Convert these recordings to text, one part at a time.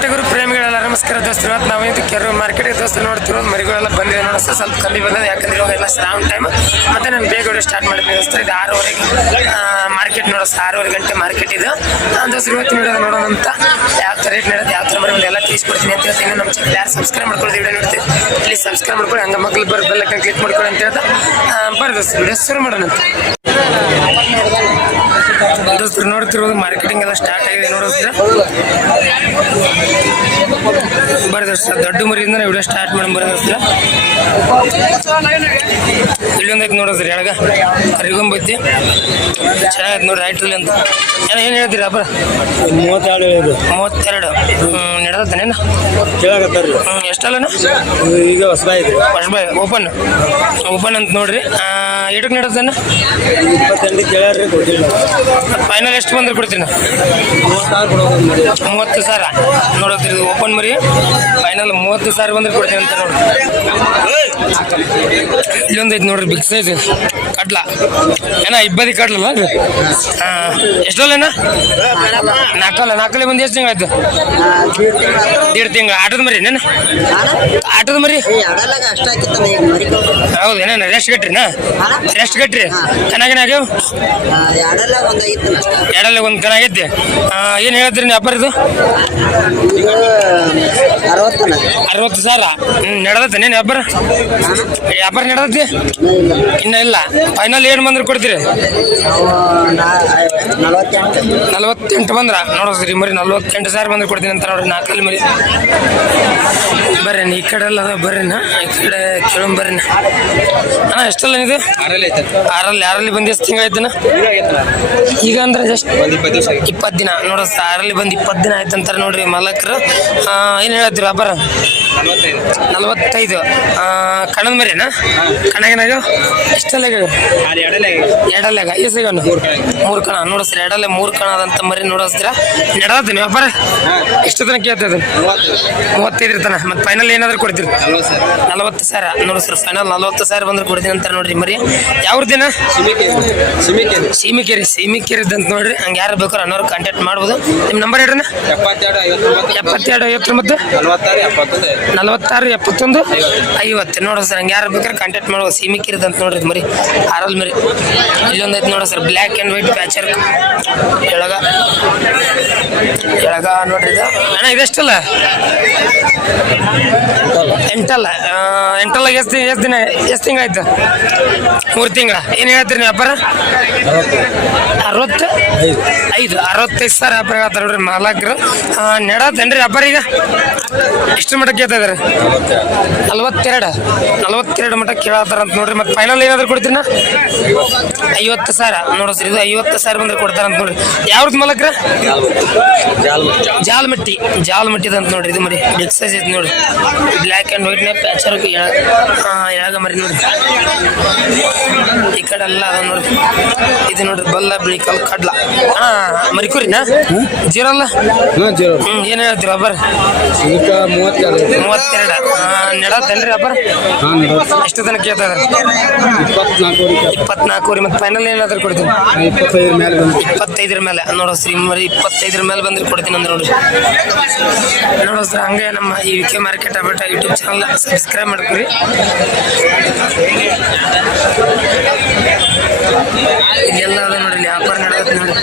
ಬೆಟ್ಟಗುರು ಪ್ರೇಮಿಗಳೆಲ್ಲ ನಮಸ್ಕಾರ ದೋಸ್ತರು. ಇವತ್ತು ನಾವು ಇದು ಕೆರೆ ಮಾರ್ಕೆಟಿಗೆ ದೋಸ್ತ ನೋಡ್ತಿರೋದು ಮರಿಗಳೆಲ್ಲ ಬಂದಿದೆ ನೋಡೋ ಸ್ವಲ್ಪ ಕಮ್ಮಿ ಬಂದಿದೆ. ಯಾಕಂದ್ರೆ ಇವಾಗ ಎಲ್ಲ ಶ್ರಾವಣ ಟೈಮ್ ಮತ್ತೆ ನಾನು ಬೇಗ ಹೊಡೆ ಸ್ಟಾರ್ಟ್ ಮಾಡಿದ್ವಿ ದೋಸ್ತರು. ಇದು ಆರೂವರೆಗೆ ಮಾರ್ಕೆಟ್ ನೋಡೋ ಆರೂವರೆ ಗಂಟೆ ಮಾರ್ಕೆಟ್ ಇದು. ದೋಸ್ತರು ಇವತ್ತು ನೋಡೋದು ನೋಡೋಣ ಅಂತ. ಯಾವ ಥರ ರೇಟ್ ನೋಡೋದು ಯಾವ ಥರ ಮರಿ ಎಲ್ಲ ತಿಳಿಸ್ಕೊಡ್ತೀನಿ ಅಂತ ಹೇಳ್ತೀನಿ. ನಮ್ಮ ಚಾನಲ್ ಯಾರು ಸಬ್ಸ್ಕ್ರೈಬ್ ಮಾಡ್ಕೊಳ್ಳಿ ವಿಡಿಯೋ ನೋಡ್ತೀವಿ. ಪ್ಲೀಸ್ ಸಬ್ಸ್ಕ್ರೈಬ್ ಮಾಡ್ಕೊಳ್ಳಿ. ಹಂಗೆ ಮಕ್ಳು ಬರೋ ಬೆಲ್ಲಕ್ಕೆ ಕ್ಲಿಕ್ ಮಾಡ್ಕೊಳ್ಳಿ ಅಂತ ಹೇಳ್ತಾ ಬರ್ರಿ ದೋಸ್ತರು. ವಿಡಿಯೋ ಶುರು ಮಾಡೋಣ ಅಂತ. ದೋಸ್ತರು ನೋಡ್ತಿರೋದು ಮಾರ್ಕೆಟಿಂಗ್ ಎಲ್ಲ ಸ್ಟಾರ್ಟ್ ಆಗಿದೆ ನೋಡಿದ್ರೆ ಬರ್ರಿ ದೋಸ್ತ ದೊಡ್ಡ ಮರಿಯಿಂದ ವಿಡಿಯೋ ಸ್ಟಾರ್ಟ್ ಮಾಡಿ ಬರ್ರಿ ದೋಸ್ತ ಇಲ್ಲೊಂದೈತೆ ನೋಡೋದ್ರಿ ಎಳಗ ಕರಿಗೊಂಬೈತಿ ಚೆನ್ನಾಗೈತೆ ನೋಡಿ ರೈಟ್ರಲ್ಲಿ ಅಂತ ಏನೋ ಏನು ಹೇಳ್ತೀರಿ ಅಪ್ಪ ಮೂವತ್ತೆರಡು ಹೇಳಿದ್ರು. ಮೂವತ್ತೆರಡು. ನಡೆದೇನ ಕೇಳಾಕತ್ತಾರ್ರಿ ಹ್ಞೂ ಎಷ್ಟಲ್ಲನ ಈಗ ಹೊಸಬಾಯಿ ಹೊಸಬಾಯಿ ಓಪನ್ ಓಪನ್ ಅಂತ ನೋಡ್ರಿ. ಎಡಕ್ಕೆ ನಡೆದೇನ ಇಪ್ಪತ್ತೆಂಟು ಕೇಳಾರ್ರಿ ಕೊಟ್ಟಿಲ್ಲ. ಫೈನಲ್ ಎಷ್ಟು ಬಂದ್ರೆ ಕೊಡ್ತೀನಿ ಮೂವತ್ತು ಸಾವಿರ. ನೋಡಿ ಓಪನ್ ಮರಿ. ಫೈನಲ್ ಮೂವತ್ತು ಸಾವಿರ ಬಂದ್ರೆ ಕೊಡ್ತೀನಿ ಅಂತ ನೋಡಿ. ಇಲ್ಲೊಂದು ಐತೆ ನೋಡ್ರಿ ಬಿಗ್ ಸೈಜ್ ಕಡ್ಲ ಏನ ಇಬ್ಬದಿ ಕಡ್ಲಲ್ಲ ಹಾಂ ಎಷ್ಟಲ್ಲೇನ ನಾಲ್ಕಲ್ಲ ನಾಲ್ಕಲ್ಲಿ ಬಂದು ಎಷ್ಟು ತಿಂಗಳಾಯ್ತು ದೇಡ್ ತಿಂಗಳು. ಆಟದ ಮರಿ ನೇನು ಆಟದ ಮರಿ? ಹೌದು ಏನೇನು? ರೆಸ್ಟ್ ಕಟ್ರಿನಾ ರೆಸ್ಟ್ ಕಟ್ರಿ ಚೆನ್ನಾಗೇನಾಗ್ಯಾವ ಎರಡಲ್ಲಿ ಒಂದು ಚೆನ್ನಾಗೈತಿ ಏನು ಹೇಳ್ತೀರಿ ನೀವು ವ್ಯಾಪಾರ ಇದು ಅರವತ್ತು ಸಾವಿರ? ಹ್ಞೂ ನಡೆದತ್ತೆ ನೀನು ವ್ಯಾಪಾರ? ವ್ಯಾಪಾರ ನಡೆದೈತಿ? ಇನ್ನ ಇಲ್ಲ. ಫೈನಲ್ ಏನು ಬಂದ್ರೆ ಕೊಡ್ತೀರಿ? ನಲ್ವತ್ತೆಂಟು ಬಂದ್ರ ನೋಡ್ರಿ ಮರಿ ನಲ್ವತ್ತೆಂಟು ಸಾವಿರ ಬಂದ್ರೆ ಕೊಡ್ತೀನಿ ಅಂತ ನೋಡ್ರಿ ನಾಲ್ಕಲ್ಲಿ ಮರಿ. ಬರ್ರಿ ಈ ಕಡೆ ಎಲ್ಲ ಅದ ಬರ್ರಿ ನಾ. ಈ ಕಡೆ ಕೇಳೋಣ ಬರ್ರಿ ನಾ. ಅಣ್ಣ ಎಷ್ಟಲ್ಲ ಇದು ಆರಲ್ಲಿ ಆರಲ್ಲಿ ಬಂದು ಎಷ್ಟು ತಿಂಗಳಾಯ್ತನ ಈಗ ಅಂದ್ರೆ ಜಸ್ಟ್ ಇಪ್ಪತ್ತು ದಿನ. ನೋಡ ಆರಲ್ಲಿ ಬಂದು ಇಪ್ಪತ್ತು ದಿನ ಆಯ್ತು ಅಂತಾರೆ ನೋಡ್ರಿ ಮಾಲಕರು. ಏನು ಹೇಳತ್ತೀರಿ ವ್ಯಾಪಾರ? ನಲವತ್ತೈದು. ಕಣದ ಮರಿನಾ? ಕಣಗನಾಗ ಎಷ್ಟೆಲ್ಲ ಎರಡಲ್ಲಾಗ ಈ ಸಿಗೋನು ಮೂರು ಕಣ ನೋಡಿಸ್ರಿ ಎರಡಲ್ಲೇ ಮೂರು ಕಣ ಅದಂತ ಮರಿ ನೋಡಿಸ್ತೀರ? ನಡದತ್ತೀನಿ ವ್ಯಾಪಾರ. ಎಷ್ಟು ತನಕ ಕೇಳ್ತದೆ ಮೂವತ್ತು ಮೂವತ್ತೈದು. ತನ. ಮತ್ತೆ ಫೈನಲ್ ಏನಾದ್ರು ಕೊಡ್ತೀರಿ? ನಲ್ವತ್ತು ಸಾವಿರ. ನೋಡಿ ಸರ್ ಫೈನಲ್ ನಲವತ್ತು ಸಾವಿರ ಬಂದ್ರೆ ಕೊಡ್ತೀನಿ ಅಂತ ನೋಡ್ರಿ ಮರಿ. ಯಾವ ದಿನ? ಸೀಮಿಕೇರಿ. ಸಿಮಿಕೆ ಇದ್ದಂತ ಸೀಮಿಕೆರಿ ಅಂತ ನೋಡ್ರಿ. ಹಂಗೆ ಯಾರು ಬೇಕಾರ ಅನ್ನೋರು ಕಾಂಟ್ಯಾಕ್ಟ್ ಮಾಡ್ಬೋದು. ನಿಮ್ಮ ನಂಬರ್ ಹೇಳ್ರಿ ಎಪ್ಪತ್ತೆರಡು ಐವತ್ತೊಂಬತ್ತು. ನಲವತ್ತಾರು ಎಪ್ಪತ್ತೊಂದು ಐವತ್ತು. ನೋಡು ಸರ್, ಹಂಗೆ ಯಾರು ಬೇಕಾದ್ರೆ ಕಾಂಟ್ಯಾಕ್ಟ್ ಮಾಡುವ ಸೀಮಿಕಿರಿದ ಅಂತ ನೋಡ್ರಿ ಮರಿ, ಆರಲ್ ಮರಿ. ಇಲ್ಲೊಂದು ಐತೆ ನೋಡ್ರಿ ಸರ್ ಬ್ಲ್ಯಾಕ್ ಆ್ಯಂಡ್ ವೈಟ್ ಪ್ಯಾಚರ್ ಎಳಗ. ಎಳಗ ನೋಡ್ರಿ ಇದು. ಅಣ್ಣ, ಇದೆಷ್ಟಲ್ಲ? ಎಂಟಲ್ಲ. ಎಂಟಲ್ಲ, ಎಷ್ಟು ಎಷ್ಟು ದಿನ ಎಷ್ಟು ತಿಂಗಾಯ್ತು ಮೂರು ತಿಂಗಳ. ಏನು ಹೇಳ್ತೀರಿ ನೀವು ವ್ಯಾಪಾರ ಅರವತ್ತು ಐದು. ಅರವತ್ತೈದು ಸಾವಿರ ವ್ಯಾಪಾರ ಹೇಳ್ತಾರೆ ನೋಡ್ರಿ ಮಾಲಕರು. ನೆಡತ್ತೇನ್ರಿ ವ್ಯಾಪಾರ ಈಗ? ಎಷ್ಟು ಮಟ್ಟ ಕೇಳ್ತಾ ಇದಾರೆ ನಲ್ವತ್ತೆರಡು. ನಲವತ್ತೆರಡು ಮಟ್ಟ ಕೇಳತ್ತಾರ ಅಂತ ನೋಡ್ರಿ. ಮತ್ತೆ ಫೈನಲ್ ಏನಾದ್ರು ಕೊಡ್ತೀನ ಐವತ್ತು ಸಾವಿರ. ನೋಡು ಸರ್, ಇದು ಐವತ್ತು ಸಾವಿರ ಬಂದ್ರೆ ಕೊಡ್ತಾರ ಅಂತ ನೋಡ್ರಿ. ಯಾವ್ದು ಮಲಕ್ರ? ಜಾಲ್ಮಟ್ಟಿ. ಜಾಲ್ಮಟ್ಟಿದ ಅಂತ ನೋಡ್ರಿ ಇದು ಮರಿ. ಎಕ್ಸೈಸ್ ಐತಿ ನೋಡ್ರಿ. ಬ್ಲ್ಯಾಕ್ ಆ್ಯಂಡ್ ವೈಟ್ನೇ ಪ್ಯಾಚರ್ ಎಳಗ ಮರಿ ನೋಡ್ರಿ. ಈ ಕಡೆ ಎಲ್ಲ ಅದ ನೋಡ್ರಿ. ಇದು ನೋಡ್ರಿ ಬಲ್ಲ ಬಿಳಿ ಕಲ್ ಕಡ್ಲ. ಹಾ ಮರಿಕುರಿನಾ ಜೀರೋ ಅಲ್ಲ ಹಾಂ ಜೀರೋ ಹ್ಮ್ ಏನ್ ಹೇಳ್ತೀರ ಇದಕ್ಕೆ ಮೂವತ್ತೆರಡು. ನಡತ್ತೇನ್ರಿ ಒಬ್ಬರ ಎಷ್ಟು ತನಕ ಕೇಳ್ತಾರೆ ಇದಾರೆ ಇಪ್ಪತ್ನಾಲ್ಕು ಇಪ್ಪತ್ನಾಲ್ಕು ರೀ ಮತ್ತೆ ಫೈನಲ್ ಏನಾದ್ರು ಕೊಡ್ತೀನಿ? ಇಪ್ಪತ್ತೈದರ ಮೇಲೆ ನೋಡೋ ಶ್ರೀ ಮರಿ ಇಪ್ಪತ್ತೈದರ ಮೇಲೆ ಬಂದ್ರೆ ಕೊಡ್ತೀನಿ ಅಂದ್ರೆ ನೋಡ್ರಿ ನೋಡೋ ಸರ್ ಹಂಗೆ ನಮ್ಮ ಈ ವಿ ಕೆ ಮಾರ್ಕೆಟ್ ಅಬಟ ಯೂಟ್ಯೂಬ್ ಚಾನಲ್ ಸಬ್ಸ್ಕ್ರೈಬ್ ಮಾಡ್ಕೊರಿ. ಇದೆಲ್ಲ ಅದ ನೋಡ್ರಿ ವ್ಯಾಪಾರ ನಡೆಯುತ್ತೆ ನೋಡಿ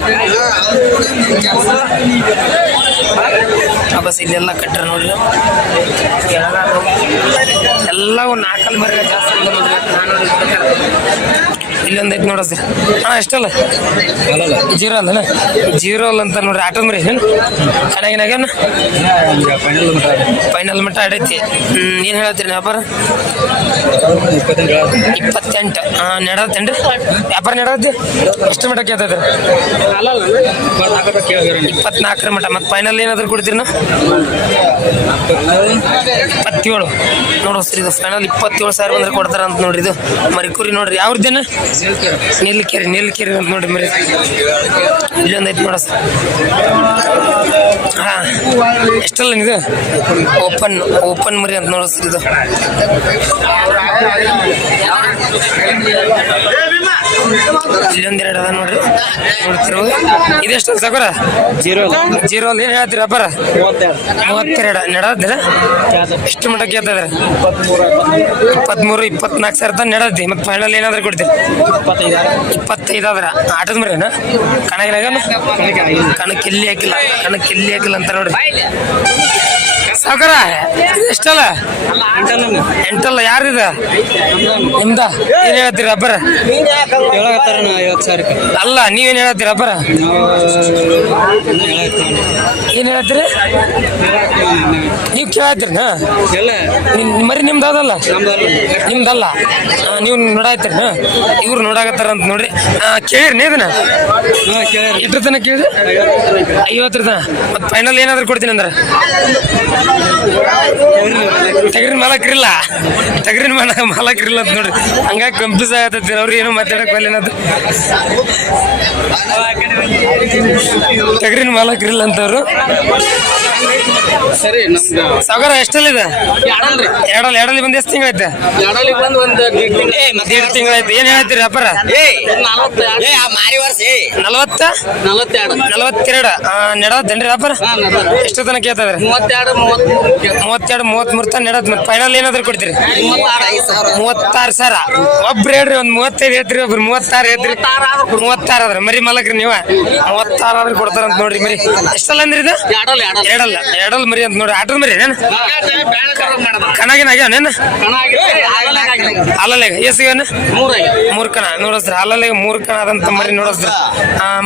ಬಸ್ ಇಲ್ಲೆಲ್ಲ ಕಟ್ಟಾರ ನೋಡ್ರಿ. ಕೆಳಗ ನಾಲ್ಕಲ್ ಮರಿ ಜಾಸ್ತಿ ಇಲ್ಲೊಂದು ಐತಿ ನೋಡ ಸರ್ ಹಾಂ ಎಷ್ಟಲ್ಲ? ಜೀರೋ ಅಲ್ಲ ಜೀರೋ ಅಲ್ಲ ಅಂತ ನೋಡ್ರಿ. ಆಟೋ ಮರಿ ಏನು? ಚೆನ್ನಾಗಿನಾಗೇನು ಫೈನಲ್ ಮಟ್ಟ ಆಡೈತಿ. ಹ್ಮ್ ಏನು ಹೇಳ್ತೀರಿ ವ್ಯಾಪಾರ? ಇಪ್ಪತ್ತೆಂಟು ಹಾ ನಡತ್ತೇನ್ರಿ ವ್ಯಾಪಾರ ನಡತ್ತೆ ಎಷ್ಟು ಮಟ್ಟ ಕೇಳಿದ್ರೆ ಇಪ್ಪತ್ನಾಲ್ಕರ ಮಟ್ಟ. ಮತ್ತೆ ಫೈನಲ್ ಏನಾದ್ರು ಕೊಡ್ತೀರಿ ನಾವು ಇಪ್ಪತ್ತೇಳು. ನೋಡಿ ಸರ್, ಇದು ಫೈನಲ್ ಇಪ್ಪತ್ತೇಳು ಸಾವಿರ ಬಂದ್ರೆ ಕೊಡ್ತಾರ ಅಂತ ನೋಡ್ರಿ ಇದು. ಮರಿ ಕುರಿ ನೋಡ್ರಿ ಯಾವ್ದೇನ ನೀಲ್ಕೆರೆ ನೀಲ್ಕೆರೆ ಅಂತ ನೋಡ್ರಿ ಮರಿ. ಇಲ್ಲೊಂದ್ ಐತಿ ನೋಡ ಹಾಂ, ಎಷ್ಟಲ್ಲ ಇದು? ಓಪನ್ ಓಪನ್ ಮರಿ ಅಂತ ನೋಡ ಇದು. ಇಲ್ಲೊಂದೆರಡು ಅದ ನೋಡ್ರಿ. ನೋಡ್ತಿರೋ ಇದೆಷ್ಟು ಸಕೋರ ಜೀರೋ ಜೀರೋ ಅಲ್ಲಿ ಏನು ಹೇಳ್ತೀರಿ ಅಪ್ಪಾರ? ಮೂವತ್ತೆರಡು. ನಡೆದ್ರೆ ಎಷ್ಟು ಮಟ್ಟಕ್ಕೆ ಕೇಳ್ತದ್ರೆ ಇಪ್ಪತ್ಮೂರು. ಇಪ್ಪತ್ನಾಲ್ಕು ಸಾವಿರ ತನಕ ನಡೆದಿ. ಮತ್ತೆ ಫೈನಲ್ ಏನಾದ್ರು ಕೊಡ್ತೀರಿ ಇಪ್ಪತ್ತೈದು ಆದ್ರ ಆಟದ ಮರಿನ ಕಣಗಿನಾಗ? ಕಣಕ್ಕೆ ಎಲ್ಲಿ ಹಾಕಿಲ್ಲ? ಕಣಕ್ಕೆ ಎಲ್ಲಿ ಹಾಕಿಲ್ಲ ಅಂತ ನೋಡಿ ಸಾವುಕಾರ ಎಷ್ಟಲ್ಲ? ಎಂಟಲ್ಲ, ಯಾರಿದ? ನಿಮ್ದ? ಏನ್ ಹೇಳ್ತೀರಿ ಅಬ್ಬರ ಅಲ್ಲ, ನೀವೇನ್ ಹೇಳತ್ತೀರ ಅಬ್ಬರ ಏನ್ ಹೇಳತ್ತೀರಿ? ನೀವು ಕೇಳತ್ತೀರಿ ಮರಿ ನಿಮ್ದಲ್ಲ? ಅಲ್ಲ ನೀವು ನೋಡಾಯ್ತೀರಿನ ಇವ್ರು ನೋಡಾಕತ್ತಾರ ಅಂತ ನೋಡ್ರಿ. ಕೇಳಿರಿ ನೀದನ ಎಷ್ಟ್ರ ತನಕ ಕೇಳಿದ್ರಿ? ಐವತ್ತರ ತನ ಮತ್ತೆ ಫೈನಲ್ ಏನಾದ್ರು ಕೊಡ್ತೀನಿ ಅಂದ್ರೆ? ತಗರಿನ ಮಾಲಕ್ರಿಲ್ಲ. ತಗರಿನ ಮಾಲ ಮಾಲಕ್ರಿಲ್ಲ ಅಂತ ನೋಡ್ರಿ. ಹಂಗಾಗಿ ಕಂಪ್ಯೂಸ್ ಆಗತ್ತೈತಿ ಅವ್ರು ಏನು ಮಾತಾಡಕ್ ಬಲ್ಲೇನದು ತಗರಿನ ಮಾಲಕ್ರಿಲ್ಲ ಅಂತವ್ರು. ಸರಿ ನಮ್ದು ಸಾಗರ ಎಷ್ಟಲ್ಲಿದೆ ಎರಡಲ್ಲಿ ಎರಡಲ್ಲಿ ಬಂದು ಎಷ್ಟು ತಿಂಗಳೈತೆ ಎರಡಲ್ಲಿ ಬಂದು ಒಂದು ಎರಡು ತಿಂಗಳೈತೆ ಏನ್ ಹೇಳ್ತೀರಿ ಅಪ್ಪರ ನಲವತ್ತ? ನಲವತ್ತೆರಡು. ನಲವತ್ತೆರಡು. ನೆಡೋದೇನ್ರಿ ಅಪ್ಪರ ಎಷ್ಟು ತನಕ ಕೇಳ್ತದ್ರಿ ಮೂವತ್ತೆರಡು ಮೂವತ್ ಮೂವತ್ತೆರಡು ಮೂವತ್ಮೂರು ತನಕ ನೆಡೋದು ಮತ್ತೆ ಫೈನಲ್ ಏನಾದ್ರು ಕೊಡ್ತೀರಿ? ಮೂವತ್ತಾರು. ಸರ ಸಾವಿರ. ಒಬ್ರು ಹೇಳ್ರಿ ಒಂದ್ ಮೂವತ್ತೈದು ಹೇಳ್ತೀರಿ ಒಬ್ರು ಮೂವತ್ತಾರು ಹೇಳ್ತೀರಿ. ಮೂವತ್ತಾರು ಅದ್ರ ಮರಿ ಮಲಕ್ರಿ ನೀವ. ಮೂವತ್ತಾರು ಆದ್ರೆ ಕೊಡ್ತಾರಂತ ನೋಡ್ರಿ ಮರಿ. ಎಷ್ಟಲ್ಲ ಅಂದ್ರಿ ಇದು ಎರಡಲ್ಲ. ಎರಡಲ್ಲ ಎರಡಲ್ಲ ಮರಿ ಅಂತ ನೋಡಿ ಆಟದ ಮರಿ ಏನೇನು ಕಣಗಿನ ಆಗ್ಯಾವನೇನು ಅಲ್ಲಲ್ಲ ಎಸ್ಗೇನು ಮೂರ್ ಕಣ ನೋಡಿಸ್ರಿ ಅಲ್ಲಲ್ಲಿ ಮೂರ್ ಕಣ ಅದಂತ ಮರಿ ನೋಡಿಸ್ರಿ.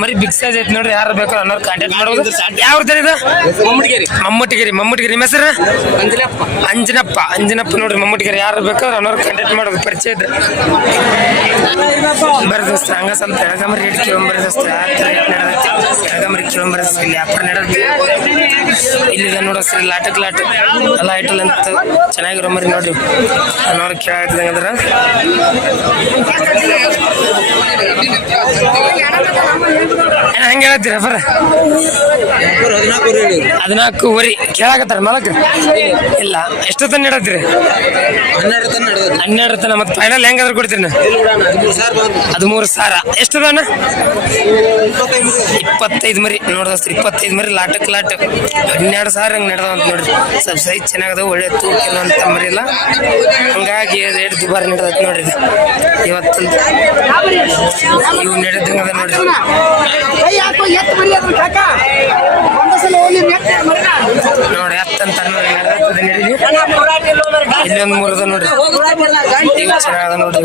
ಮರಿ ಬಿಗ್ ಸೈಜ್ ಐತಿ ನೋಡ್ರಿ ಯಾರು ಬೇಕು ಅನ್ನೋರು ಕಾಂಟ್ಯಾಕ್ಟ್ ಮಾಡೋದು. ಯಾವ ಇದು ಮಮ್ಮಡಿಗೇರಿ ಮಮ್ಮಟ್ಟಿಗಿರಿ ಮಮ್ಮಟ್ಟಿಗಿರಿ ನಿಮ್ಮ ಹೆಸರು? ಅಂಜನಪ್ಪ. ಅಂಜನಪ್ಪ ನೋಡ್ರಿ ಮಮ್ಮಟ್ಟಿಗೆ ಯಾರು ಬೇಕಾದ್ರೆ ಅನ್ನೋರು ಕಾಂಟ್ಯಾಕ್ಟ್ ಮಾಡೋದು ಪರಿಚಯ ಇದ್ರೆ. ಬರ್ರಿ ದೋಸ್ತ ಹಂಗ ಸ್ವಲ್ಪ ಎಳಗಮರಿ ರೇಟ್ ಕೇಳಂಬರಿ ದೋಸ್ತ ಕೇಳಂಬರಿ ಇಲ್ಲಿ ವ್ಯಾಪಾರ ನಡೆದೈತಿ. ಇಲ್ಲಿದೆ ಸರಿ ಲಾಟಕ್ ಲಾಟಕ್. ಎಲ್ಲ ಐಟಲ್ ಅಂತ ಚೆನ್ನಾಗಿರೋ ಮರಿ ನೋಡ್ರಿ ನೋಡಿ ಏನ ಹೆಂಗೆ ಹೇಳ್ತೀರ ಬರ ಹದಿನಾಲ್ಕು ವರಿ ಕೇಳಾಕತ್ತಾರ ಮಲಕ್ ಇಲ್ಲ ಎಷ್ಟು ತನ ಇಡತ್ತೀರಿ ಹನ್ನೆರಡು ತನ ನಡೆದ ಹನ್ನೆರಡು ತನ ಮತ್ತೆ ಫೈನಲ್ ಹೆಂಗಾದ್ರೆ ಕೊಡ್ತೀರಿ ಹದಿಮೂರು ಸಾವಿರ ಎಷ್ಟು ಅದಾನ? ಇಪ್ಪತ್ತೈದು ಮರಿ. ನೋಡ್ದಸ್ರಿ ಇಪ್ಪತ್ತೈದು ಮರಿ ಲಾಟಕ್ ಲಾಟ್. ಹನ್ನೆರಡು ಸಾವಿರ ಹಂಗೆ ನಡೆದ ಅಂತ ನೋಡ್ರಿ. ಸ್ವಲ್ಪ ಸೈಜ್ ಚೆನ್ನಾಗದ ಒಳ್ಳೆ ತೂಕಿಲ್ಲ ಅಂತ ಮರಿ ಇಲ್ಲ ಹಂಗಾಗಿ ರೇಟ್ ದುಬಾರಿ ನಡೆದ ನೋಡ್ರಿ ಇವತ್ತು ಇವು ನಡೆದಂಗದ ನೋಡ್ರಿ. ನೋಡಿ ಹತ್ತಂತ ನೋಡಿ ನಡೆದೈತದ ನಡೀಲಿ ಇಲ್ಲೊಂದು ಮೂರು ಅದ ನೋಡ್ರಿ. ಇವು ಚೆನ್ನಾಗದ ನೋಡ್ರಿ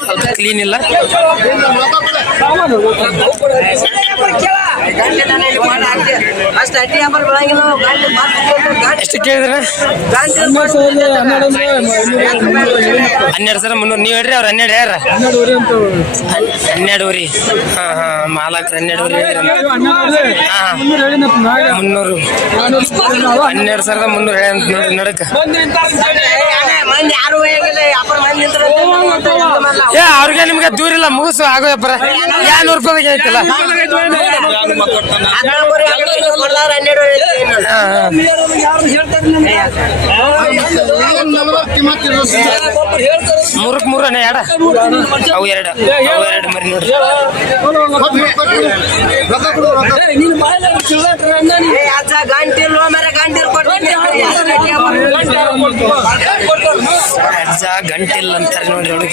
ಸ್ವಲ್ಪ ಕ್ಲೀನ್ ಇಲ್ಲ. ಎಷ್ಟು ಕೇಳಿದ್ರೆ? ಹನ್ನೆರಡು ಸಾವಿರ ಮುನ್ನೂರು. ನೀವು ಹೇಳ್ರಿ ಅವ್ರು ಹನ್ನೆರಡು ಯಾರ? ಹಾಂ ಹಾ ಹಾ ಮಾಲಕ್ ಹನ್ನೆರಡುವರಿ ಹಾಂ ಮುನ್ನೂರು ಹನ್ನೆರಡು ಸಾವಿರದ ಮುನ್ನೂರು ಹೇಳಿ ಅಂತ ನಡಕ ಏ ಅವ್ರಿಗೆ ನಿಮ್ಗೆ ದೂರ ಇಲ್ಲ ಮುಗಿಸು ಆಗೋ ವ್ಯಾಪಾರ ಯಾ ನೂರು ರೂಪಾಯಿ ಐತಲ್ಲ ಮೂರಕ್ ಮೂರನೇ ಎರಡ ಅವು ಎರಡು. ಅವು ಎರಡು ಮರಿ ನೋಡ್ರಿ ಅಜ್ಜ ಗಂಟಿಲ್ಲ ಅಂತಾರೆ ನೋಡ್ರಿ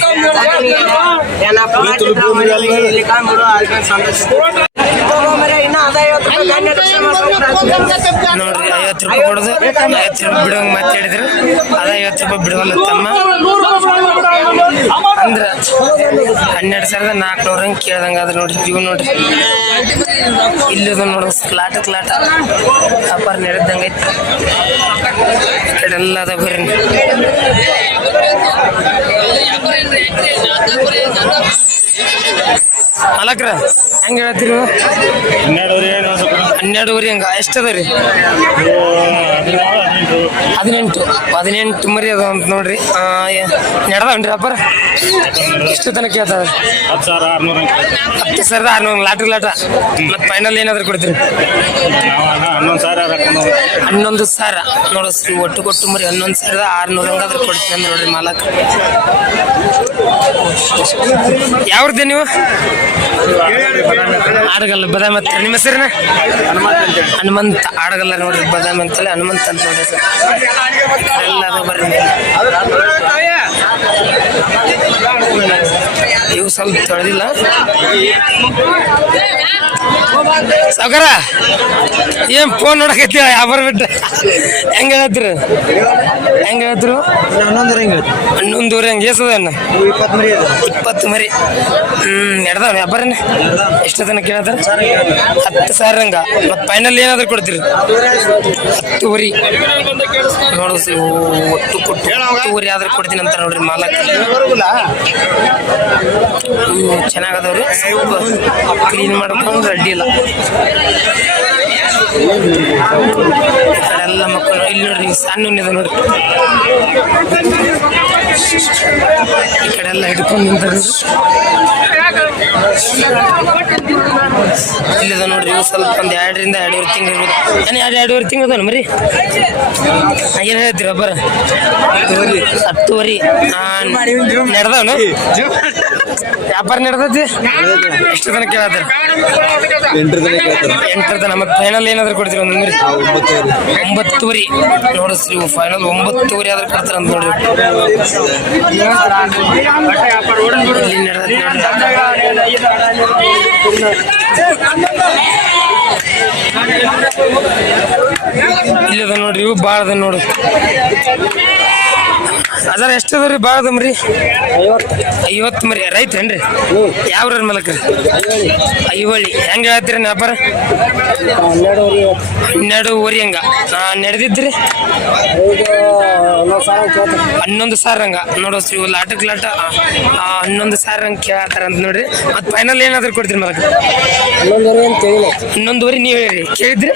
ನೋಡ್ರಿ ಐವತ್ತು ರೂಪಾಯಿ ಕೊಡೋದು ಐವತ್ತು ರೂಪಾಯಿ ಬಿಡುವಂಗೆ ಹೇಳಿದ್ರಿ ಅದ ಐವತ್ತು ರೂಪಾಯಿ ಬಿಡುವಲ್ಲ ತಮ್ಮ. ಅಂದ್ರೆ ಹನ್ನೆರಡು ಸಾವಿರದ ನಾಲ್ಕುನೂರ ಹಂಗೆ ಕೇಳ್ದಂಗೆ ಅದ್ರ ನೋಡ್ರಿ ಇವು ನೋಡ್ರಿ. ಇಲ್ಲದ ನೋಡ್ರಿ ಕ್ಲಾಟ ಕ್ಲಾಟ ಅಪ್ಪಾರ ನಡೆದಂಗೆ ಐತಿ. ಅದ ಬರ್ರಿ. ಮಲಕ್ರ ಹೆಂಗೆ ಹೇಳ್ತೀರಿ? ಹನ್ನೆರಡುವರೆ ಹಂಗ ಎಷ್ಟು ಅದ ರೀ? ಹದಿನೆಂಟು. ಹದಿನೆಂಟು ಮರಿ ಅದ ಅಂತ ನೋಡ್ರಿ. ನಡೆದವನ್ರಿ ಅಪ್ಪರ? ಎಷ್ಟು ತನಕ ಕೇಳ್ತಾವ ಹತ್ತು ಸಾವಿರದ ಆರ್ನೂರ ಲಾಟ್ರಿ ಲಾಟ ಮತ್ತೆ ಫೈನಲ್ ಏನಾದ್ರು ಕೊಡ್ತೀರಿ? ಹನ್ನೊಂದು ಸಾವಿರ ಹಾಕೊಂಡು ಹನ್ನೊಂದು ಸಾವಿರ. ಒಟ್ಟು ಕೊಟ್ಟು ಮರಿ ಹನ್ನೊಂದು ಸಾವಿರದ ಆರ್ನೂರು ಹಂಗಾದ್ರೆ ಕೊಡ್ತೀನಿ ನೋಡ್ರಿ ಮಾಲಕ್. ಯಾವ್ರದ್ದು ನೀವು? ಆಡಗಲ್ಲ, ಬದಾಮಿ ಅಂತ ನಿಮ್ಮ ಹೆಸರಿನ? ಹನುಮಂತ. ಆಡಗಲ್ಲ ನೋಡ್ರಿ, ಬದಾಮಿ ಅಂತಲೇ ಹನುಮಂತ ಅಂತ ನೋಡ್ರಿ ಸರ್. ಬರ್ರಿ. ಇವು ಸ್ವಲ್ಪ ತೊಳೆದಿಲ್ಲ. ಸಾವುಕಾರ ಏನ್ ಫೋನ್ ನೋಡಕತ್ತಿ ವ್ಯಾಪಾರ ಬಿಟ್ಟು? ಹೆಂಗ ಹೇಳತ್ರಿ? ಹೆಂಗ ಹೇಳತ್ರು? ಹನ್ನೊಂದು ಹೆಂಗ ಏಸದ ಇಪ್ಪತ್ತು ಮರಿ ಹ್ಮ್ ಎಡ್ದಾವ ವ್ಯಾಪಾರನ ಎಷ್ಟು ತನಕ ಕೇಳತ್ತಾರ? ಹತ್ತು ಸಾವಿರ ಹಂಗ. ಮತ್ತೆ ಫೈನಲ್ ಏನಾದ್ರು ಕೊಡ್ತೀರಿ? ಹತ್ತುವರಿ. ನೋಡು ಒಟ್ಟು ಕೊಟ್ಟು ಹತ್ತುವರಿ ಆದ್ರೆ ಕೊಡ್ತೀನಿ ಅಂತ ನೋಡ್ರಿ ಮಾಲಕ್. ಚೆನ್ನಾಗದವ್ರಿ ಕ್ಲೀನ್ ಮಾಡ್ಕೊಂಡು ಅಡ್ಡಿ ಇಲ್ಲ. ಎಲ್ಲ ಮಕ್ಕಳು ಇಲ್ಲಿ ನೋಡ್ರಿ ಸಣ್ಣ ನೋಡ್ರಿ. ಈ ಕಡೆ ಎಲ್ಲ ಹಿಡ್ಕೊಂಡು ನಿಂತಾರೆ ಇಲ್ಲಿದ ನೋಡ್ರಿ ಇವು ಸ್ವಲ್ಪ ಒಂದು ಎರಡರಿಂದ ಎರಡೂವರೆ ತಿಂಗಳು ಏನು ಎರಡು ಎರಡೂವರೆ ತಿಂಗಳು ಅದಾನ ಮರಿ? ಏನು ಹೇಳ್ತೀರ ಒಬ್ಬರ? ಹತ್ತುವರಿ. ನಡೆದವನು? ವ್ಯಾಪಾರ ನಡೆದೈತಿ ಎಷ್ಟು ತನಕ ಕೇಳತ್ತಾರ? ಎಂಟು ದಿನ ಕೇಳ್ತಾರೆ. ಎಂಟರ ತನಕ ಮತ್ತೆ ಫೈನಲ್ ಏನಾದ್ರು ಕೊಡ್ತೀರ ಒಂದು ಮರಿ? ಒಂಬತ್ತುವರೆ. ನೋಡಿಸ್ರಿ ಫೈನಲ್ ಒಂಬತ್ತುವರೆ ಆದ್ರೆ ಕೊಡ್ತಾರ ಅಂತ ನೋಡ್ರಿ. ಇಲ್ಲದ ನೋಡ್ರಿ ಇವು ಬಾಳದ ಅದ ನೋಡು. ಅದರ ಎಷ್ಟು ಅದ ರೀ ಭಾಳ ಅದಮ್ರಿ ಐವತ್ತು ಮರಿ. ರೈತರೇನ್ರಿ ಯಾವ ಮಲಕ್ರಿ? ಐವಳ್ಳಿ ಹೆಂಗೆ ಹೇಳ್ತೀರಿ ವ್ಯಾಪಾರ ಹನ್ನೆರಡುವರೆ ಹಂಗ. ನಡೆದಿದ್ರಿ? ಹನ್ನೊಂದು ಸಾವಿರ ಹಂಗ. ನೋಡೋ, ಶ್ರೀ ಲಾಟಕ್ ಲಾಟ. ಹನ್ನೊಂದು ಸಾವಿರ ಹಂಗೆ ಕೇಳತ್ತಾರ ಅಂತ ನೋಡ್ರಿ. ಮತ್ತೆ ಫೈನಲ್ ಏನಾದ್ರು ಕೊಡ್ತೀರಿ ಮಲಕ್ ಹನ್ನೊಂದುವರೆ ನೀವು ಹೇಳಿ ಕೇಳಿದ್ರಿ?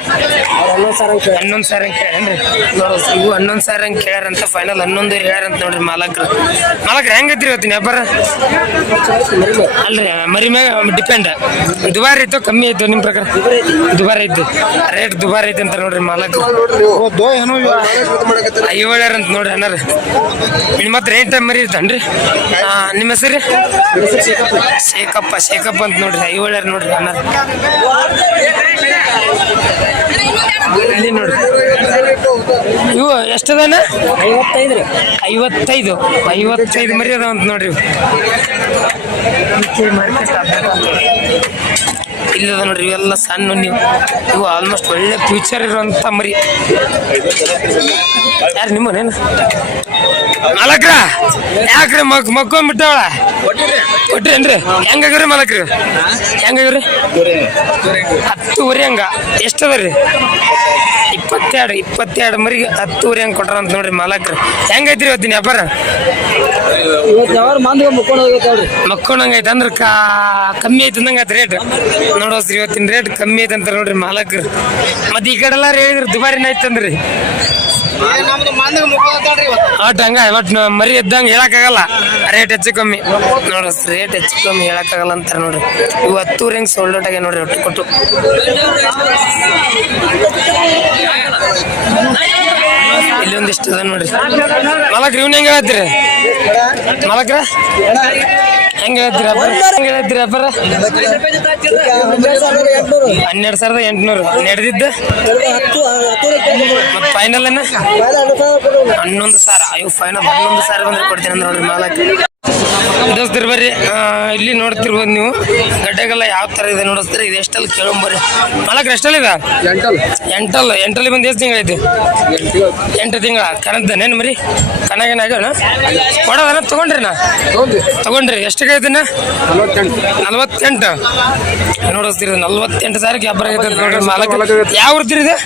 ಹನ್ನೊಂದು ಸಾವಿರ ಹಂಗೆ ಕೇಳ್ಯಾನ್ರಿ ನೋಡೋ, ಇವು ಹನ್ನೊಂದು ಸಾವಿರ ಹಂಗೆ ಕೇಳ್ಯಾರಂತ ಫೈನಲ್ ಹನ್ನೊಂದು ಹೇಳ್ಯಾರಂತ. ನೋಡ್ರಿ ಮಾಲಕ್ರು. ಮಾಲಕ್ರು ಹೆಂಗೈತ್ರಿ ಇವತ್ತಿನ ವ್ಯಾಪಾರ? ಅಲ್ರಿ ಮರಿ ಮ್ಯಾಗ ಡಿಪೆಂಡ್ ದುಬಾರಿ ಐತೋ ಕಮ್ಮಿ ಐತೋ ನಿಮ್ಮ ಪ್ರಕಾರ? ದುಬಾರಿ ಐತಿ ರೇಟ್ ದುಬಾರಿ ಐತಿ ಅಂತ ನೋಡ್ರಿ ಮಾಲಕ್ ಐವಳ್ಯಾರ ಅಂತ ನೋಡ್ರಿ ಅನ್ನಾರ ನಿಮ್ಮ ಹತ್ರ ರೇಟ್ ಮರಿ ಇರ್ತನ್ರಿ ನಿಮ್ಮ ಹೆಸರು? ಶೇಖಪ್ಪ ಶೇಖಪ್ಪ ಅಂತ ನೋಡ್ರಿ ಐವಳ್ಯಾರ ನೋಡ್ರಿ ಅನ್ನಾರ ಇಲ್ಲಿ ನೋಡ್ರಿ. ಇವು ಎಷ್ಟದಾನ? ಐವತ್ತೈದು ರೀ ಐವತ್ತೈದು. ಐವತ್ತೈದು ಮರಿ ಅದಾವಂತ ನೋಡ್ರಿ ಇಲ್ಲದ ನೋಡ್ರಿ ಇವೆಲ್ಲ ಸಣ್ಣ ನೀವು. ಇವು ಆಲ್ಮೋಸ್ಟ್ ಒಳ್ಳೆ ಫ್ಯೂಚರ್ ಇರುವಂತ ಮರಿ. ಯಾರು ನಿಮ್ಮನೇನು ಮಲಕ್ರ? ಯಾಕ್ರಿ ಮಕ್ ಮಕ್ಕೊಂಡ್ಬಿಟ್ಟವಳ ಕೊಟ್ರೇನ್ರಿ ಹೆಂಗಾಗ್ರಿ ಮಲಕ್ರಿ? ಹೆಂಗಾಗ್ರಿ? ಹತ್ತುವರೆ ಹಂಗ. ಎಷ್ಟದ ರೀ? ಇಪ್ಪತ್ತೆರಡು ಇಪ್ಪತ್ತೆರಡು ಮರಿಗೆ ಹತ್ತುವರೆ ಹೆಂಗೆ ಕೊಟ್ರ ಅಂತ ನೋಡ್ರಿ ಮಾಲಕ್ರೆ. ಹೆಂಗೈತ್ರಿ ಇವತ್ತಿನ ವ್ಯಾಪಾರ? ಇವತ್ತು ಯಾವ ಮಕ್ಕೊಂಡಂಗೆ ಐತೆ ಕಾ ಕಮ್ಮಿ ಐತೆ ಅಂದಂಗೆ ಆಯ್ತು ರೇಟ್ ನೋಡೋಸ್ರಿ ಇವತ್ತಿನ ರೇಟ್ ಕಮ್ಮಿ ಐತೆ ಅಂತ ನೋಡ್ರಿ ಮಾಲಕ್ರು. ಮತ್ತೆ ಈ ಕಡೆ ಎಲ್ಲ ಹೇಳಿದ್ರು ದುಬಾರಿನ ಐತಂದ್ರಿ ಒಟ್ಟು ಹಂಗ ಒಟ್ಟು ಮರಿ ಇದ್ದಂಗೆ ಹೇಳಕ್ಕಾಗಲ್ಲ. ರೇಟ್ ಹೆಚ್ಚು ಕಮ್ಮಿ. ನೋಡ್ರಿ ರೇಟ್ ಹೆಚ್ಚು ಕಮ್ಮಿ ಹೇಳಕ್ಕಾಗಲ್ಲ ಅಂತಾರೆ ನೋಡ್ರಿ. ಇವು ಹತ್ತು ಹೆಂಗೆ ಸೋಲ್ಡ್ ಔಟ್ ಆಗಿ ನೋಡ್ರಿ, ಒಟ್ಟು ಕೊಟ್ಟು. ಇಲ್ಲಿ ಒಂದಿಷ್ಟು ನೋಡ್ರಿ. ಮಲಕ್ರಿ, ಇವ್ನ ಹೆಂಗ್ ಹೇಳ್ತೀರಿ? ಮಲಕ್ರ, ಹೆಂಗ ಹೇಳ್ತೀರಿ ಅಬ್ಬರ ಹೆಂಗ ಹೇಳ್ತೀರಿ ಅಬ್ಬರ ಹನ್ನೆರಡು ಸಾವಿರದ ಎಂಟುನೂರು. ನಡೆದಿದ್ದು? ಮತ್ತೆ ಫೈನಲ್ ಅನ್ನ ಹನ್ನೊಂದು ಸಾವಿರ. ಅಯ್ಯೋ ಫೈನಲ್ ಹನ್ನೊಂದು ಸಾವಿರ ಬಂದ್ರೆ ಕೊಡ್ತೀನಿ ಅಂದ್ರೆ ನೋಡ್ರಿ ಮಾಲಕ್ ದೋಸ್ತರು ಬರ್ರಿ. ಇಲ್ಲಿ ನೋಡ್ತಿರ್ಬೋದು ನೀವು. ಗಡ್ಡೆಗೆಲ್ಲ ಯಾವ ಥರ ಇದೆ ನೋಡಿಸ್ತಾರೆ ಇದು ಎಷ್ಟಲ್ಲಿ ಕೇಳಂಬರ್ರಿ. ನಾಲ್ಕು ಎಷ್ಟಲ್ಲಿ ಇದೆ? ಎಂಟಲ್ ಎಂಟಲ್ಲಿ. ಬಂದು ಎಷ್ಟು ತಿಂಗಳೈತಿ ಎಂಟು ತಿಂಗಳ. ಕಣದ್ದಾನೇನು ಮರಿ? ಕಣಗೇನ ಆಗ್ಯಾವನ ಕೊಡೋದನ ತಗೊಂಡ್ರಿ ನಾ ತಗೊಂಡ್ರಿ. ಎಷ್ಟಕ್ಕೆ ಐತಿನ ನಲ್ವತ್ತೆಂಟು. ನೋಡಿಸ್ತೀರಿ ನಲ್ವತ್ತೆಂಟು ಸಾವಿರಕ್ಕೆ ವ್ಯಾಪಾರ ಆಗೈತೆ ಅಂತ ನೋಡ್ರಿ ಮಾಲಕ್. ಯಾವ ಊರ್ತಿರಿ ಇದೆ?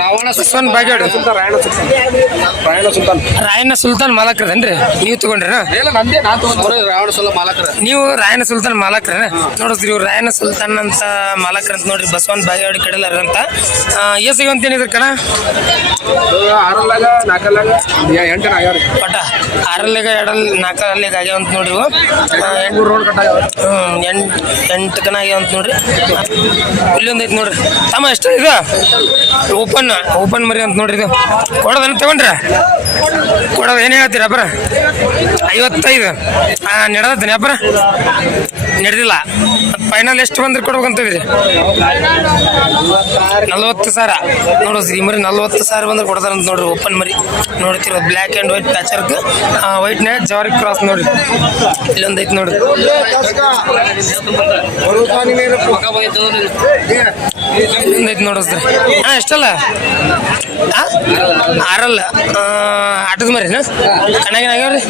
ರಾವಣ ಸುಸ್ವನ್ ಬಾಗೇಡ್ ರಾಯಣ ರಾಯಣ ಸುಲ್ತಾನ್. ರಾಯಣ್ಣ ಸುಲ್ತಾನ್ ಮಾಲಕ್ರದೇನ್ರಿ? ನೀವು ತಗೊಂಡ್ರಿ ಇಲ್ಲ ನಂದೇ ನಾ ತಗೊಂಡ್ರೆ ರಾವಣ ಸುಲ್ಲ ಮಾಲಕರ. ನೀವು ರಾಯನ ಸುಲ್ತಾನ್ ಮಾಲಕ್ರ? ನೋಡಿದ್ರಿ ಇವ್ರು ರಾಯನ ಸುಲ್ತಾನ್ ಅಂತ ಮಾಲಕ್ರ ಅಂತ ನೋಡ್ರಿ ಬಸವನ್ ಬಾಗೇವಾಡಿ ಕಡೆಲಾರ ಅಂತ ಎಸ್ಗೆ ಅಂತ ಏನಿದ್ರು ಕಣ? ಆರಲ್ಲಾಗ ನಾಲ್ಕಲ್ಲಾಗ ಎಂಟನ ಪಟ. ಆರಲ್ಲಿಗ ಎರಡಲ್ಲಿ ನಾಲ್ಕಲ್ಲಿಗ ಆಗ್ಯಾವ ಅಂತ ನೋಡ್ರಿ ಇವು. ಎಂಟು ರೋಡ್ ಎಂಟು ಎಂಟು ಕನ ಆಗ್ಯಾವ ಅಂತ ನೋಡ್ರಿ. ಇಲ್ಲೊಂದು ಐತಿ ನೋಡ್ರಿ. ತಮ್ಮ ಎಷ್ಟು ಇದು? ಓಪನ್ ಓಪನ್ ಮರಿ ಅಂತ ನೋಡ್ರಿ ಇದು. ಕೊಡೋದನ್ನ ತಗೊಂಡ್ರ? ಕೊಡೋದು ಏನು ಹೇಳ್ತೀರಾ ಬರ ಐವತ್ತೈದು ಹಾಂ ನಡೆದತ್ತೀನಿ ಅಬ್ಬರ ನಡೆದಿಲ್ಲ. ಫೈನಲ್ ಎಷ್ಟು ಬಂದ್ರೆ ಕೊಡ್ಬೇಕಂತಿದ್ರಿ ನಲ್ವತ್ತು ಸಾವಿರ. ನೋಡೋ ಈ ಮರಿ ನಲ್ವತ್ತು ಸಾವಿರ ಬಂದ್ರೆ ಕೊಡ್ತಾರಂತ ನೋಡ್ರಿ ಓಪನ್ ಮರಿ. ನೋಡ್ತಿರೋ ಬ್ಲ್ಯಾಕ್ ಆ್ಯಂಡ್ ವೈಟ್ ಪ್ಯಾಚರ್ಕ್ ವೈಟ್ ನೇ ಜವಾರಿ ಕ್ರಾಸ್ ನೋಡ್ರಿ. ಇಲ್ಲೊಂದು ಐತೆ ನೋಡ್ರಿ. ಐತಿ ನೋಡಿಸ್ರಿ ಹಾಂ, ಎಷ್ಟಲ್ಲ? ಆರಲ್ಲ. ಆಟದ ಮರಿನಾ ಕಣ್ಣಾಗಿನ ಆಗ್ಯಾವ್ರಿ?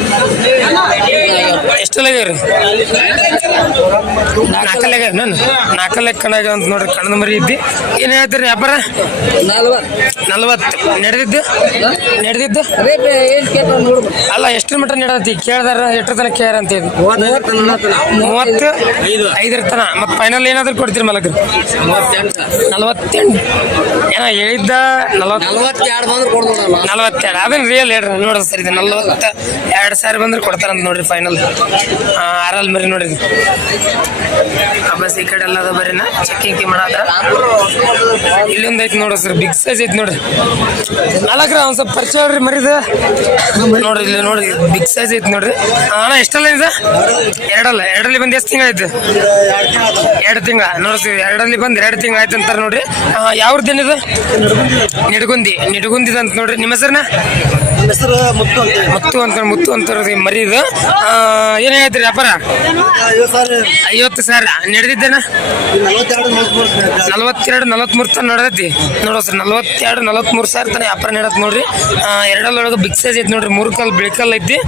ಎಷ್ಟೆಲ್ಲ ಆಗ್ಯಾವ್ರಿ? ನಾಲ್ಕಲ್ಲ ಆಗ್ಯಾವ ನಾನು ನಾಲ್ಕಲ್ಲ ಕಣ್ಣಾಗ್ಯಾವ ಅಂತ ನೋಡ್ರಿ ಕಣ್ಣದ ಮರಿ ಇದ್ದಿ. ಏನು ಹೇಳ್ತೀರಿ ವ್ಯಾಪಾರ ನಲ್ವತ್ತು ನಡೆದಿದ್ದು? ನಡೆದಿದ್ದು? ಅಲ್ಲ, ಎಷ್ಟ್ರ ಮಟ್ಟ ನಡೆದತಿ? ಕೇಳ್ದಾರ, ಎಷ್ಟ್ರ ತನಕ ಕೇಳ ಅಂತ ಹೇಳಿ. ಮೂವತ್ತು, ಐದರ ತನ. ಮತ್ತೆ ಫೈನಲ್ ಏನಾದ್ರು ಕೊಡ್ತೀರಿ ಮಲಕ್ರಿ? ನಲವತ್ತೆಂಟು. ಏನ ಹೇಳಿದ್ದ? ನಲವತ್ತು ನಲ್ವತ್ತೆರಡು ಬಂದ್ರೆ ಕೊಡ್ಬೋದಲ್ಲ ನಲವತ್ತೆರಡು. ಅದನ್ನ ರಿಯಲ್ ಹೇಳ್ರಿ ನೋಡ್ರಿ ಸರ್ ಇದು. ನಲವತ್ತ ಎರಡು ಸಾವಿರ ಬಂದ್ರೆ ಕೊಡ್ತಾರಂತ ನೋಡ್ರಿ ಫೈನಲ್ ಆರಲ್ ಮರಿ ನೋಡ್ರಿ ಬಸ್ ಈ ಕಡೆ ಎಲ್ಲ ಅದ ಬರೀನ ಚೆಕ್ಕಿಂಗ್ ಮಾಡಾದ್ರ ಇಲ್ಲೊಂದು ಐತಿ ನೋಡ್ರಿ ಸರ್ ಬಿಗ್ ಸೈಜ್ ಐತಿ ನೋಡ್ರಿ. ನಾಲ್ಕ್ರ ಒಂದ್ ಸ್ವಲ್ಪ ಪರಿಚಯ ಹೇಳ್ರಿ ಮರಿದ. ನೋಡ್ರಿ ಇಲ್ಲಿ ನೋಡ್ರಿ ಬಿಗ್ ಸೈಜ್ ಐತಿ ನೋಡ್ರಿ. ಅಣ್ಣ ಎಷ್ಟಲ್ಲ ಇದೆ? ಎರಡಲ್ಲ ಎರಡಲ್ಲಿ ಬಂದು ಎಷ್ಟು ತಿಂಗಳಾಯ್ತು ಎರಡು ತಿಂಗಳ. ನೋಡ್ರಿ ಎರಡಲ್ಲಿ ಬಂದು ಎರಡು ತಿಂಗಳ ಆಯ್ತು ಅಂತಾರೆ ನೋಡ್ರಿ. ದಿನ ಇದು ನಿಡಗುಂದಿ. ಅಂತ ನೋಡ್ರಿ. ನಿಮ್ಮ ಹೆಸರನ್ನ? ಹೆಸರು ಮುತ್ತು ಅಂತ ಮುತ್ತು ಅಂತ ಮುತ್ತು ಅಂತ ಮರಿ ಇದು ಆ, ಏನ್ ಹೇಳ್ತೀರಿ ವ್ಯಾಪಾರ ಐವತ್ತು ಸಾವಿರ ಐವತ್ತು ಸಾವಿರ ನಡೆದಿದ್ದೇನ? ನಲವತ್ತೆರಡು ನಲವತ್ಮೂರು ನಲವತ್ತೆರಡು ನಲವತ್ಮೂರು ತನ ನಡೆದೈತಿ. ನೋಡೋ ಸರ್ ನಲವತ್ತೆರಡು ನಲವತ್ಮೂರು ಸಾವಿರ ತನ ವ್ಯಾಪಾರ ನಡೆದ್ ನೋಡ್ರಿ. ಆ, ಎರಡಲ್ಲೊಳಗೆ ಬಿಗ್ ಸೈಜ್ ಐತಿ ನೋಡ್ರಿ. ಮೂರು ಕಲ್ ಬಿಳಿಕಲ್ ಐತಿ.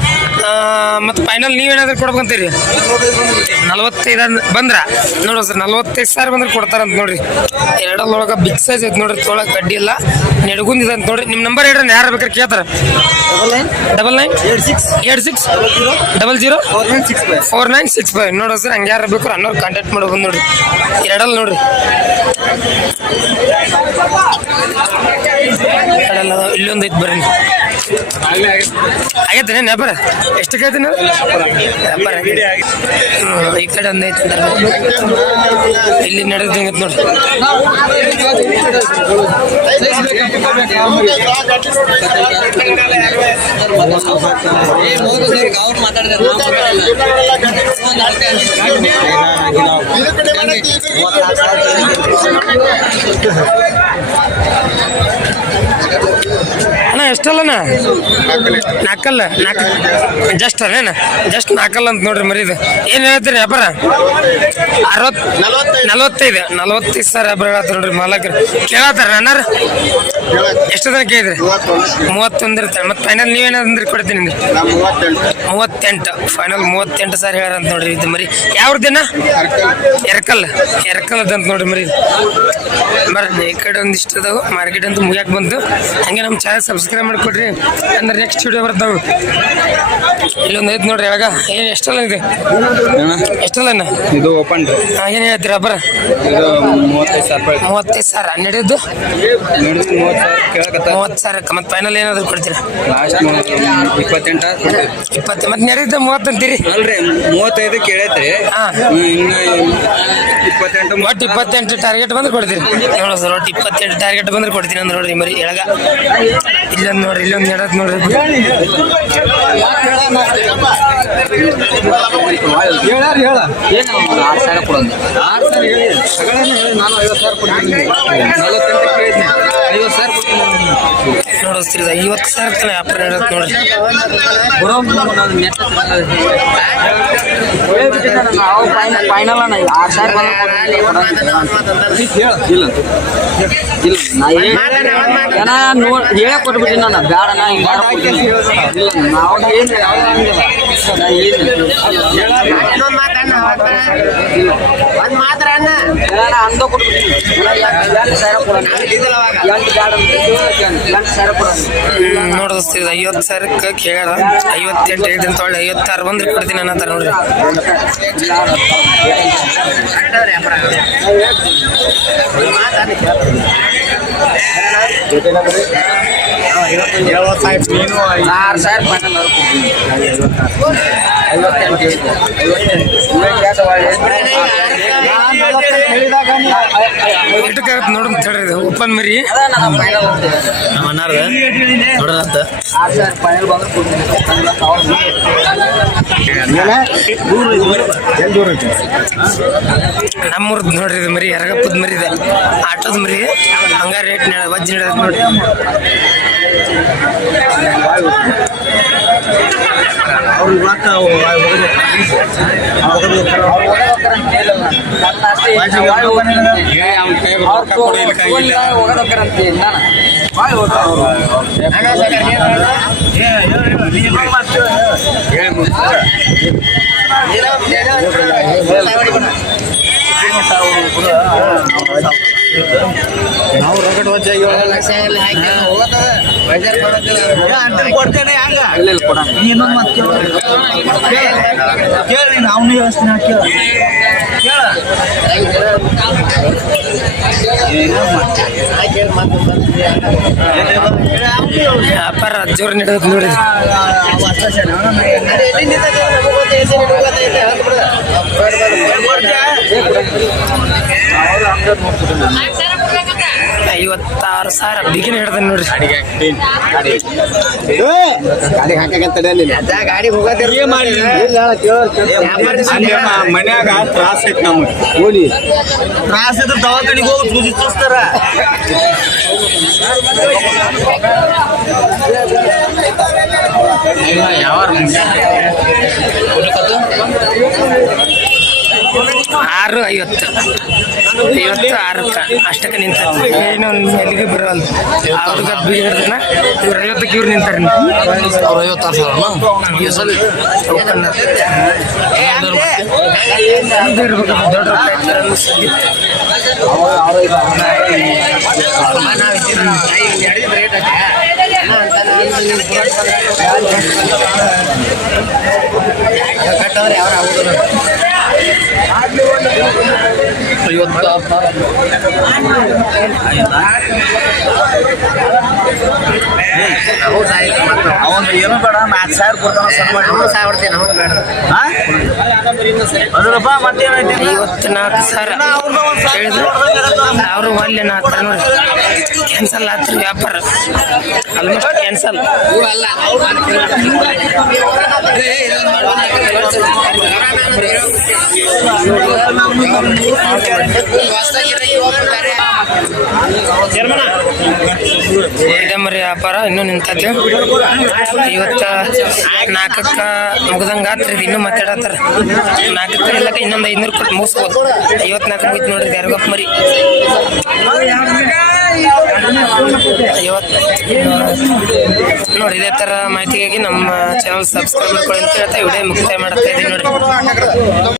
ಮತ್ತು ಫೈನಲ್ ನೀವೇನಾದ್ರೂ ಕೊಡ್ಬೇಕಂತೀರಿ ನಲವತ್ತೈದು ಅಂದ್- ಬಂದ್ರ? ನೋಡೋ ಸರ್ ನಲವತ್ತೈದು ಸಾವಿರ ಬಂದ್ರೆ ಕೊಡ್ತಾರಂತ ನೋಡ್ರಿ. ಎರಡಲ್ಲೊಳಗೆ ಬಿಗ್ ಸೈಜ್ ಐತಿ ನೋಡ್ರಿ. ತೊಳಗೆ ಕಡ್ಡಿ ಇಲ್ಲ ನೆಡ್ಗುಂದಿದೆ ಅಂತ ನೋಡ್ರಿ. ನಿಮ್ಮ ನಂಬರ್ ಹೇಳ್ರಿ ಯಾರು ಬೇಕಾದ್ರೆ ಕೇಳ್ತಾರೆ. Double nine eight six eight six double zero four nine six five four nine six five ನೋಡೋ ಸರ್ ಹಂಗೆ ಯಾರು ಬೇಕು ಅನ್ನೋರು ಕಾಂಟ್ಯಾಕ್ಟ್ ಮಾಡಿ ಬಂದು ನೋಡ್ರಿ. ಎರಡಲ್ಲಿ ನೋಡ್ರಿ. ಇಲ್ಲೊಂದು ಐತೆ ಬರ್ರಿ ಆಗೈತೆ ನೆಪರ ಎಷ್ಟು ಐತೆ ನೆಪರ ಈ ಕಡೆ ಒಂದು ಐತೆ. ಇಲ್ಲಿ ನಡೆದ ಅವ್ರು ಮಾತಾಡಿದಾರೆ Yeah. ಎಷ್ಟಲ್ಲಣ್ಣ? ನಾಲ್ಕಲ್ಲ, ನಾಲ್ಕು. ಜಸ್ಟ್ ಅಲ್ಲೇನ ಜಸ್ಟ್ ನಾಲ್ಕಲ್ಲ ಅಂತ ನೋಡ್ರಿ ಮರಿದು ಏನು ಹೇಳ್ತೀರಿ ವ್ಯಾಪಾರ ಅರವತ್ತು ನಲವತ್ತೈದು ನಲವತ್ತೈದು ಸಾವಿರ ವ್ಯಾಪಾರ ಹೇಳ್ತಾರೆ ನೋಡ್ರಿ ಮಾಲಕರು. ಕೇಳತ್ತಾರ ಅಣ್ಣಾರ? ಎಷ್ಟು ದಿನ ಕೇಳಿದ್ರಿ? ಮೂವತ್ತೊಂದು ಇರ್ತಾರೆ ಮತ್ತೆ ಫೈನಲ್ ನೀವೇನಾದ್ರೆ ಕೊಡ್ತೀನಿ ಮೂವತ್ತೆಂಟು. ಫೈನಲ್ ಮೂವತ್ತೆಂಟು ಸಾವಿರ ಹೇಳ್ಯಾರ ಅಂತ ನೋಡ್ರಿ ಇದು ಮರಿ. ಯಾವ ದಿನ ಎರಕಲ್. ಎರಕಲ್ ಅದಂತ ನೋಡ್ರಿ ಮರಿ ಇದು. ಬರ್ರಿ, ಈ ಕಡೆ ಒಂದಿಷ್ಟು ಅದಾವ. ಮಾರ್ಕೆಟ್ ಅಂತ ಮುಗ್ಯಾಕ್ ಬಂತು. ಹಂಗೆ ನಮ್ಮ ಚಾನಲ್ ಸಬ್ಸ್ಕ್ರೈಬ್ ಮಾಡಿಕೊಡ್ರಿ. ಅಂದ್ರೆ ನೆಕ್ಸ್ಟ್ ವಿಡಿಯೋ ಬರ್ತಾವೆ. ಇಲ್ಲೊಂದು ಐತೆ ನೋಡ್ರಿ ಯಾವಾಗ ಏನು ಎಷ್ಟಲ್ಲ ಇದೆ? ಎಷ್ಟಲ್ಲ ಇದು ಓಪನ್ ಏನು ಹೇಳ್ತೀರಾ ಬರ? ಇದು ಮೂವತ್ತೈದು ಸಾವಿರ ಮೂವತ್ತೈದು ಸಾವಿರ ನಡೆಯೋದು ನಡೆದು ಮೂವತ್ತು ಸಾವಿರ ಸಾವಿರಕ್ಕೆ ಮತ್ತೆ ಫೈನಲ್ ಏನಾದ್ರು ಕೊಡ್ತೀರಾ? ಇಪ್ಪತ್ತೆಂಟು ಇಪ್ಪತ್ತು ಮತ್ತೆ ನಡೆದ ಮೂವತ್ತು ಅಂತೀರಿ? ಅಲ್ರಿ ಮೂವತ್ತೈದು ಕೇಳೈತ್ರಿ. ಇಪ್ಪತ್ತೆಂಟು ಒಟ್ಟು ಇಪ್ಪತ್ತೆಂಟು ಟಾರ್ಗೆಟ್ ಬಂದ್ರೆ ಕೊಡ್ತೀರಿ. ಒಟ್ಟು ಇಪ್ಪತ್ತೆಂಟು ಟಾರ್ಗೆಟ್ ಬಂದ್ರೆ ಕೊಡ್ತೀನಿ ಅಂದ್ರೆ ನೋಡ್ರಿ ಮರಿ ಎಳಗ. ಇಲ್ಲೊಂದು ನೋಡ್ರಿ, ಇಲ್ಲೊಂದು ನೆಡತ್ ನೋಡ್ರಿ. ಆರು ಸಾವಿರ ಕೊಡೋದು ನಾನು ಐವತ್ತು ಸಾವಿರ ಕೊಡ್ತೀನಿ. ನಲವತ್ತೆಂಟು ಕೇಳಿದ್ನಿ. ಐವತ್ತು ಸಾವಿರ ನೋಡಿಸ್ತೀರಿ ಐವತ್ತು ಸಾವಿರ ತನಕ ವ್ಯಾಪಾರ ನಡೆಯತ್ತೆ ನೋಡ್ರಿ. ಫೈನಲ್ ಅಣ್ಣ ಆರು ಸಾವಿರ ಇಲ್ಲ ಜನ ನೋಡ್ ಹೇಳೇ ನಾನು ಬೇಡ ನಾ ಹಿಂಗೆ ಇಲ್ಲ ನಾವು ಯಾವ್ದು ಮಾತ್ರ ಅಣ್ಣ ಅಂದ ಕೊಟ್ಬಿಟ್ಟಿನಿ ಎಂಟು ಸಾವಿರ ಕೊಡೋಣ ಎಂಟು ಸಾವಿರ ಐವತ್ತು ಸಾವಿರಕ್ಕೆ ಕೇಳ್ಯಾರ ಐವತ್ತೆಂಟು ಐದು ತೊಳೆ ಐವತ್ತಾರು ಬಂದ್ರೆ ಕೊಡ್ತೀನಿ. ಅನ್ನತ್ತಾರ ನೋಡ್ರಿ ಆರು ಸಾವಿರ ಫೈನಲ್ ಐವತ್ತೆಂಟು ತಡ್ರಿ ಇದು ಓಪನ್ ಮರಿ. ನಮ್ಮೂರ್ದು ನೋಡ್ರಿ ಇದು ಮರಿ ಎರಗಪ್ಪದ ಮರಿ ಇದೆ. ಆಟದ ಮರಿ. ಹಂಗ ರೇಟ್ ವಜ್ಜಿ ಅವ್ರು ಮಾತ್ರ ಹೋಗೋದಕ್ಕೆ ನಡೆದ ನೋಡ್ರಿ ಕೊಡ್ತೇನೆ ಹಂಗ. ಇನ್ನೊಂದು ಮತ್ತೆ ಕೇಳಿ. ಅವನು ಹೇಳ್ತೀನಿ ಕೇಳ. ವ್ಯಾಪಾರ ಜೋರು ನಡೆದ ನೋಡಿ. ಐವತ್ತಾರು ಸಾವಿರ. ಬಿಗಿನ ಹಿಡ್ದ ನೋಡ್ರಿ. ಗಾಡಿ ಹಾಕಂತ ಗಾಡಿ ಹೋಗೋದೇ ಮನ್ಯಾಗ ತ್ರಾಸ ಐತಿ ನಮ್ಗೆ. ತ್ರಾಸ ಇದ್ರೆ ದವಾಖಾನಿಗೆ ಹೋಗಿ ಸೂಜಿ ಚೂಸ್ತಾರ ಆರು ಐವತ್ತು. ಐವತ್ತು ಆರಕ್ಕೆ. ಅಷ್ಟಕ್ಕೆ ನಿಂತ ಏನು ಎಲ್ಲಿಗೆ ಬರೋಲ್ಲ. ಅವ್ರಿಗೆ ಬಿಗಿ ಹಿಡ್ದನ ಇವ್ರು ಐವತ್ತಕ್ಕೆ ಇವ್ರು ನಿಂತಾರೆ ಅವ್ರು ಐವತ್ತಾರು ಸಾವಿರ ಈ ಸಲ? ಇರ್ಬೇಕು ದೊಡ್ಡ ರೊಕ್ಕ ಐತೆ ಅನ್ನಿಸ್ತದೆ. ಅವನು ಏನು ಬೇಡ ನಾಲ್ಕು ಸಾವಿರ ಕೊಡ್ತಾನ ಸಣ್ಣ ಮಾಡಿ ಸಾವಿರ ಬೇಡ ಅದರಪ್ಪ ಮತ್ತೇನೈತಿ ಐವತ್ನಾಲ್ಕು ಸಾವಿರ. ಹೇಳಿದ್ರು ಅವರು ಅಲ್ಲಿ ಹಾಕ್ತಾರೆ ನೋಡಿ ಕ್ಯಾನ್ಸಲ್ ಆತ್ರಿ ವ್ಯಾಪಾರ. ಆಲ್ಮೋಸ್ಟ್ ಕ್ಯಾನ್ಸಲ್ ಮರಿ ವ್ಯಾಪಾರ ಇನ್ನೂ ನಿಂತೈತಿ. ಇವತ್ತ ನಾಲ್ಕಕ್ಕ ಮುಗ್ದಂಗ ಆತ್ರಿ ಇನ್ನೂ ಮಾತಾಡತ್ತಾರ. ನಾಲ್ಕಕ್ಕ ಇಲ್ಲಕ್ಕ ಇನ್ನೊಂದು ಐನೂರು ಕೊಟ್ಟು ಮುಗಿಸ್ಬೋದು. ಐವತ್ನಾಲ್ಕು ಮುಗಿತು ನೋಡ್ರಿ ಯಾರಿಗಪ್ಪ ಮರಿ. ನೋಡಿ, ಇದೇ ತರ ಮಾಹಿತಿಗಾಗಿ ನಮ್ಮ ಚಾನಲ್ ಸಬ್ಸ್ಕ್ರೈಬ್ ಮಾಡ್ಕೊಳ್ಳಿ ಅಂತ ಹೇಳ್ತಾ ವಿಡಿಯೋ ಮುಕ್ತಾಯ ಮಾಡ್ತಾ ಇದ್ದೀನಿ ನೋಡಿ.